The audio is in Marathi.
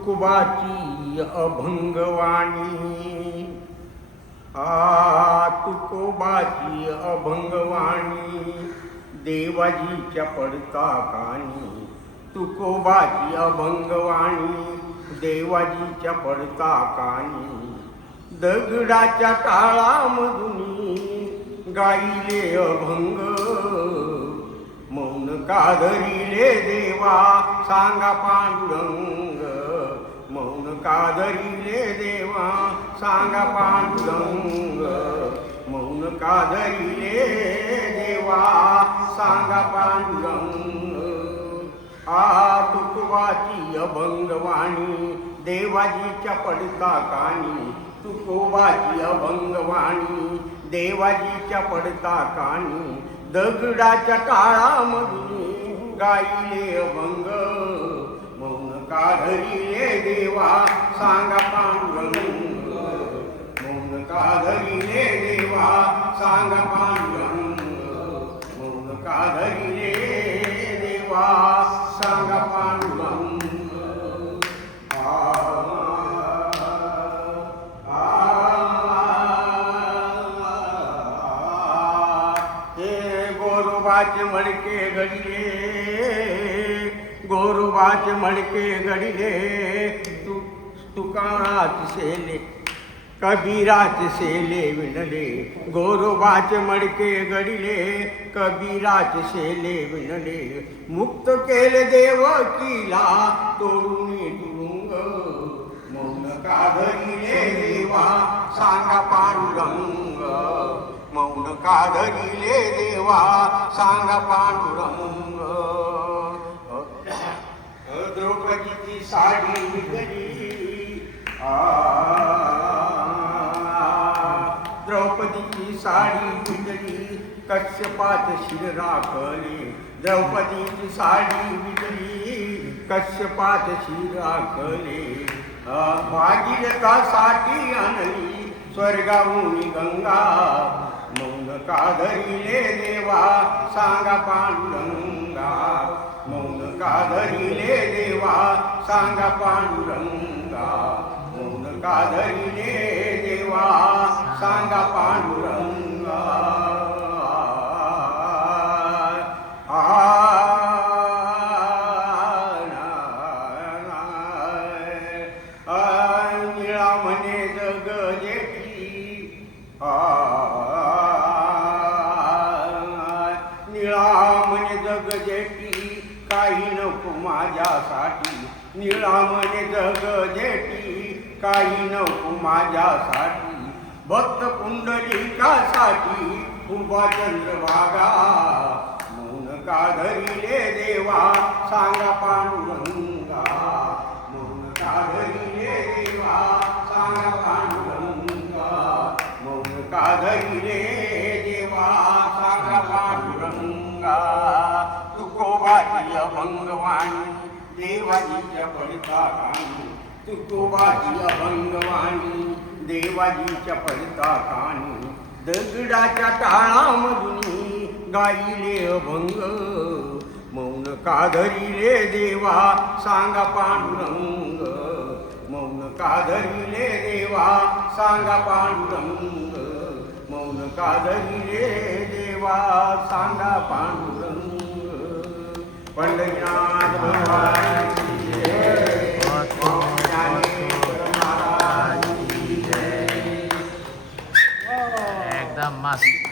तुकोबाची अभंगवाणी तुकोबाची अभंगवाणी देवाजीच्या पडता कानी तुकोबाची अभंगवाणी देवाजीच्या पडता कानी दगडाच्या टाळामधून गाईले अभंग मौन का धरिले देवा सांगा पांडुरंग मौन का धरिले देवा सांगा पांडुरंग मौन का धरिले देवा सांगा पांडुरंग तुकोबाची अभंगवाणी देवाजीच्या पडता कानी तुकोबाची अभंगवाणी देवाजीच्या पडता कानी दगडाच्या टाळामधून गाईले अभंग मौन का धरिले देवा सांगा पांडुरंग मौन का धरिले देवा सांगा पांडुरंग मौन का धरिले देवा सांगा पांडुरंग गोरोबाचे मडके घडिले गोरोबाचे मडके घडिले तुकाराचे सेले कबीराचे सेले विणले गोरोबाचे मडके घडिले कबीराचे सेले विणले मुक्त केले देवकीला तोडून तुरुंग मौन का धरिले देवा सांगा पांडुरंग मौन का धरिले देवा सांगा पांडुरंग द्रौपदीची साडी विकली द्रौपदीची साडी विकली कश्यपात शिर राखले द्रौपदीची साडी विकली कश्यपात शिर राखले भागीरथासाठी आणली स्वर्गाहून गंगा मौन का धरिले देवा सांगा पांडुरंगा मौन का धरिले देवा सांगा पांडुरंगा मौन का धरिले देवा सांगा पांडुरंगा निळा म्हणे जग जेठी निळा म्हणे जग जेठी काही नको माझ्यासाठी निळा म्हणे जग जेठी काही नको माझ्यासाठी भक्त पुंडलिकासाठी उभा चंद्रभागा मौन का धरिले देवा सांगा पांडुरंगा मौन का धरिले देवा सांगा पांडुरंगा मौन का धरिले देवा सांगा पांडुरंगा तुकोबाची अभंगवाणी देवाजीच्या पडता कानी तुकोबाची अभंगवाणी देवाजीच्या पडता कानी दगडाच्या टाळामधून गाईले अभंग मौन का धरिले देवा सांगा पांडुरंग मौन का धरिले देवा सांगा पांडुरंग मौन का धरिले देवा सांगा पांडुरंग पंढरीनाथ भगवान की जय ज्ञानेश्वर महाराज की जय एकदम मस्त.